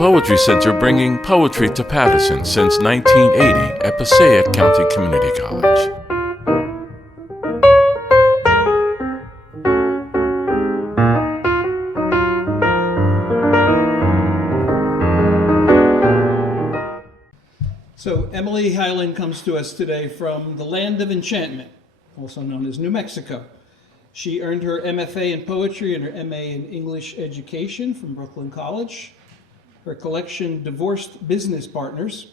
Poetry Center, bringing poetry to Paterson since 1980 at Passaic County Community College. So Emily Hyland comes to us today from the land of enchantment, also known as New Mexico. She earned her MFA in poetry and her MA in English education from Brooklyn College. Her collection, Divorced Business Partners,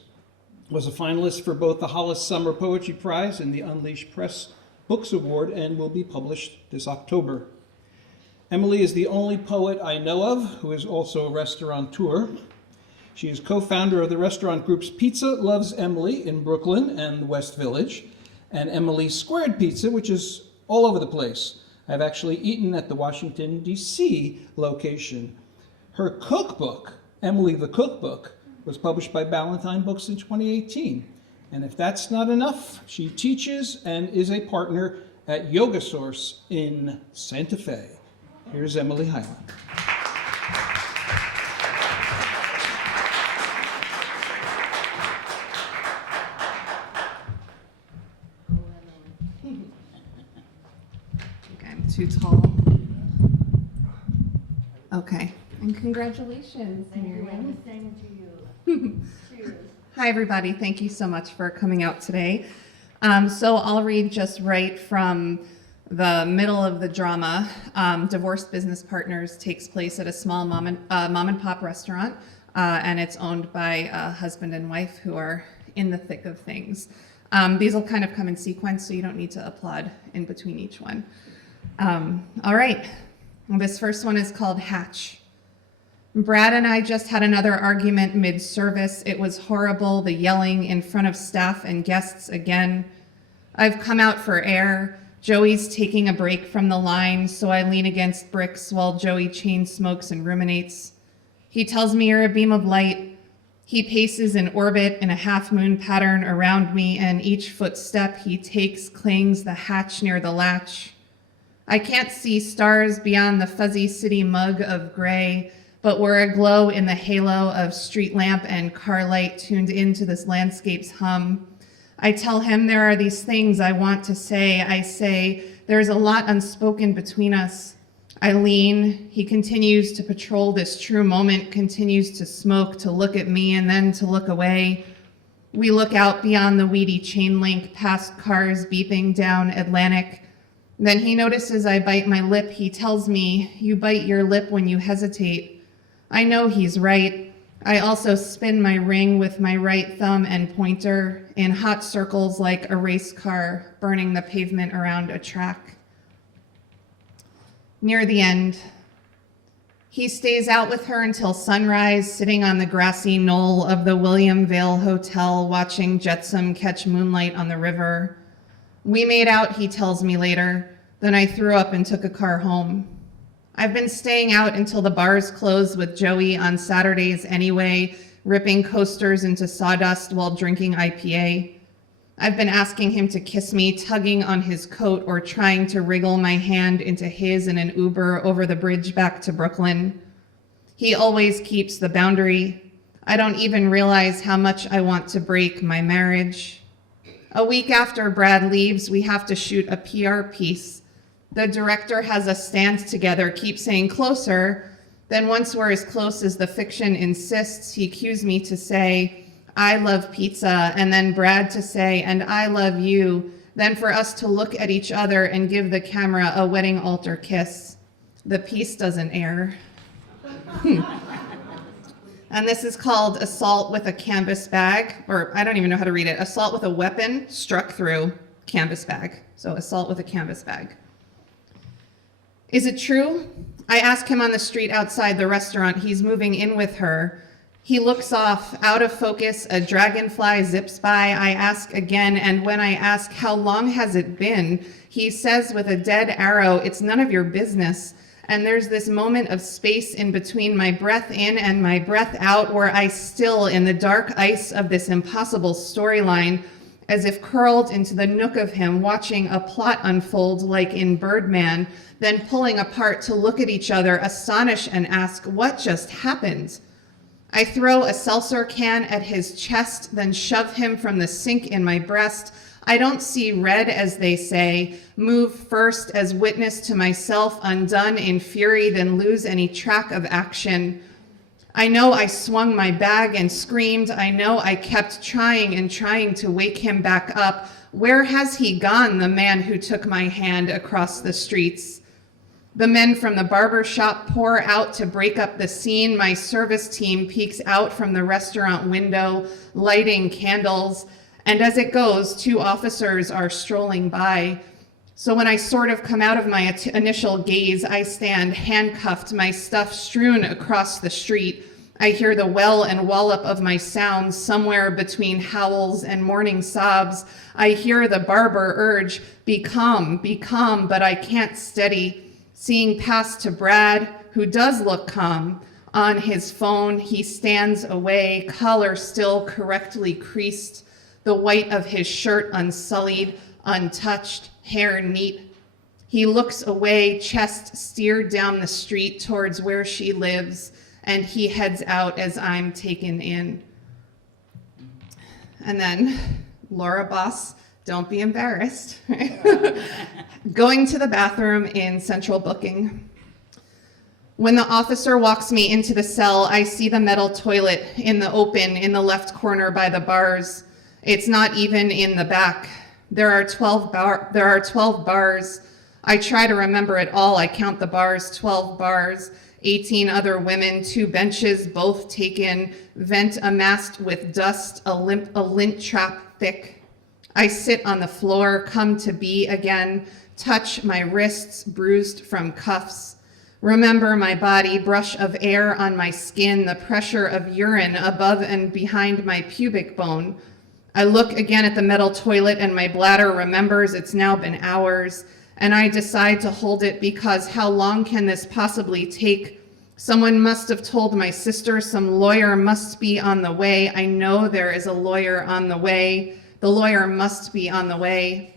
was a finalist for both the Hollis Summer Poetry Prize and the Unleashed Press Books Award and will be published this October. Emily is the only poet I know of who is also a restaurateur. She is co-founder of the restaurant groups Pizza Loves Emily in Brooklyn and the West Village, and Emily Squared Pizza, which is all over the place. I've actually eaten at the Washington, D.C. location. Her cookbook, Emily the Cookbook, was published by Ballantine Books in 2018. And if that's not enough, she teaches and is a partner at Yoga Source in Santa Fe. Here's Emily Hyland. Too tall. Okay, and congratulations, Miriam. Same to you. Cheers. Hi, everybody. Thank you so much for coming out today. So I'll read just right from the middle of the drama. Divorced Business Partners takes place at a small mom and pop restaurant, and it's owned by a husband and wife who are in the thick of things. These will kind of come in sequence, so you don't need to applaud in between each one. All right, this first one is called Hatch. Brad and I just had another argument mid-service. It was horrible, the yelling in front of staff and guests again. I've come out for air. Joey's taking a break from the line, so I lean against bricks while Joey chain smokes and ruminates. He tells me you're a beam of light. He paces in orbit in a half-moon pattern around me, and each footstep he takes clings the hatch near the latch. I can't see stars beyond the fuzzy city mug of gray, but we're aglow in the halo of street lamp and car light tuned into this landscape's hum. I tell him there are these things I want to say. I say, there's a lot unspoken between us. I lean. He continues to patrol this true moment, continues to smoke, to look at me, and then to look away. We look out beyond the weedy chain link, past cars beeping down Atlantic. Then he notices I bite my lip. He tells me, you bite your lip when you hesitate. I know he's right. I also spin my ring with my right thumb and pointer in hot circles like a race car burning the pavement around a track. Near the end, he stays out with her until sunrise, sitting on the grassy knoll of the William Vale Hotel, watching jetsam catch moonlight on the river. We made out, he tells me later. Then I threw up and took a car home. I've been staying out until the bars close with Joey on Saturdays anyway, ripping coasters into sawdust while drinking IPA. I've been asking him to kiss me, tugging on his coat or trying to wriggle my hand into his in an Uber over the bridge back to Brooklyn. He always keeps the boundary. I don't even realize how much I want to break my marriage. A week after Brad leaves, we have to shoot a PR piece. The director has us stand together, keep saying closer. Then once we're as close as the fiction insists, he cues me to say, I love pizza, and then Brad to say, and I love you. Then for us to look at each other and give the camera a wedding altar kiss. The piece doesn't air. And this is called Assault with a Canvas Bag, or I don't even know how to read it. Assault with a weapon struck through canvas bag. So assault with a canvas bag. Is it true? I ask him on the street outside the restaurant. He's moving in with her. He looks off, out of focus, a dragonfly zips by. I ask again, and when I ask, how long has it been? He says with a dead arrow, it's none of your business. And there's this moment of space in between my breath in and my breath out where I still in the dark ice of this impossible storyline, as if curled into the nook of him, watching a plot unfold like in Birdman, then pulling apart to look at each other, astonished and ask, what just happened? I throw a seltzer can at his chest, then shove him from the sink in my breast. I don't see red, as they say, move first as witness to myself undone in fury, then lose any track of action. I know I swung my bag and screamed. I know I kept trying and trying to wake him back up. Where has he gone, the man who took my hand across the streets? The men from the barber shop pour out to break up the scene. My service team peeks out from the restaurant window, lighting candles. And as it goes, 2 officers are strolling by. So when I sort of come out of my initial gaze, I stand handcuffed, my stuff strewn across the street. I hear the well and wallop of my sounds somewhere between howls and mourning sobs. I hear the barber urge, be calm, but I can't steady. Seeing past to Brad, who does look calm. On his phone, he stands away, collar still correctly creased, the white of his shirt unsullied, untouched, hair neat. He looks away, chest steered down the street towards where she lives, and he heads out as I'm taken in. And then Laura Boss, don't be embarrassed. Going to the bathroom in central booking. When the officer walks me into the cell, I see the metal toilet in the open in the left corner by the bars. It's not even in the back. There are 12 bars. I try to remember it all. I count the bars, 12 bars, 18 other women, 2 benches, both taken, vent amassed with dust, a lint trap thick. I sit on the floor, come to be again, touch my wrists bruised from cuffs. Remember my body, brush of air on my skin, the pressure of urine above and behind my pubic bone. I look again at the metal toilet and my bladder remembers it's now been hours, and I decide to hold it because how long can this possibly take? Someone must have told my sister, some lawyer must be on the way. I know there is a lawyer on the way. The lawyer must be on the way.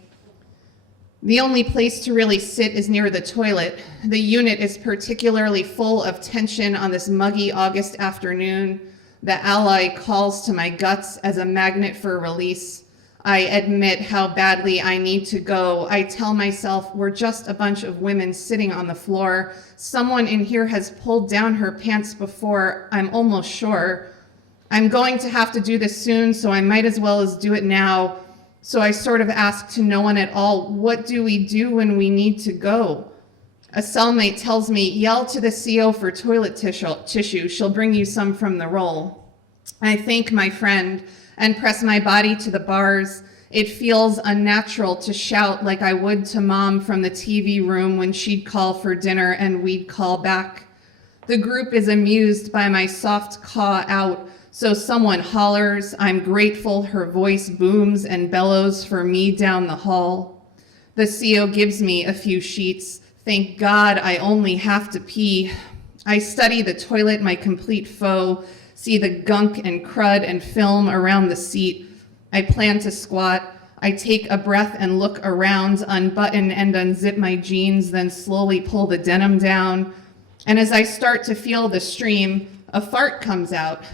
The only place to really sit is near the toilet. The unit is particularly full of tension on this muggy August afternoon. The ally calls to my guts as a magnet for release. I admit how badly I need to go. I tell myself we're just a bunch of women sitting on the floor. Someone in here has pulled down her pants before, I'm almost sure. I'm going to have to do this soon, so I might as well do it now. So I sort of ask to no one at all, what do we do when we need to go? A cellmate tells me, yell to the CO for toilet tissue. She'll bring you some from the roll. I thank my friend and press my body to the bars. It feels unnatural to shout like I would to Mom from the TV room when she'd call for dinner and we'd call back. The group is amused by my soft caw out, so someone hollers. I'm grateful her voice booms and bellows for me down the hall. The CO gives me a few sheets. Thank God I only have to pee. I study the toilet, my complete foe, see the gunk and crud and film around the seat. I plan to squat. I take a breath and look around, unbutton and unzip my jeans, then slowly pull the denim down. And as I start to feel the stream, a fart comes out.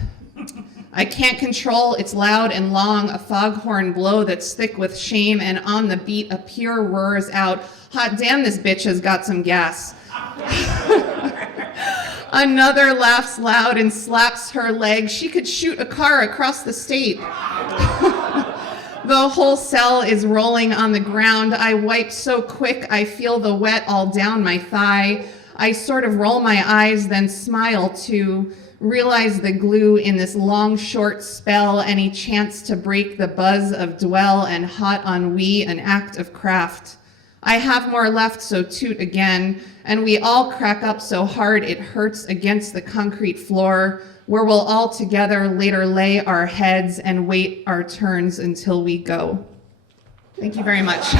I can't control, it's loud and long, a foghorn blow that's thick with shame, and on the beat a peer roars out, hot damn, this bitch has got some gas. Another laughs loud and slaps her leg. She could shoot a car across the state. The whole cell is rolling on the ground. I wipe so quick I feel the wet all down my thigh. I sort of roll my eyes, then smile too. Realize the glue in this long, short spell, any chance to break the buzz of dwell and hot ennui, an act of craft. I have more left, so toot again, and we all crack up so hard it hurts against the concrete floor, where we'll all together later lay our heads and wait our turns until we go. Thank you very much.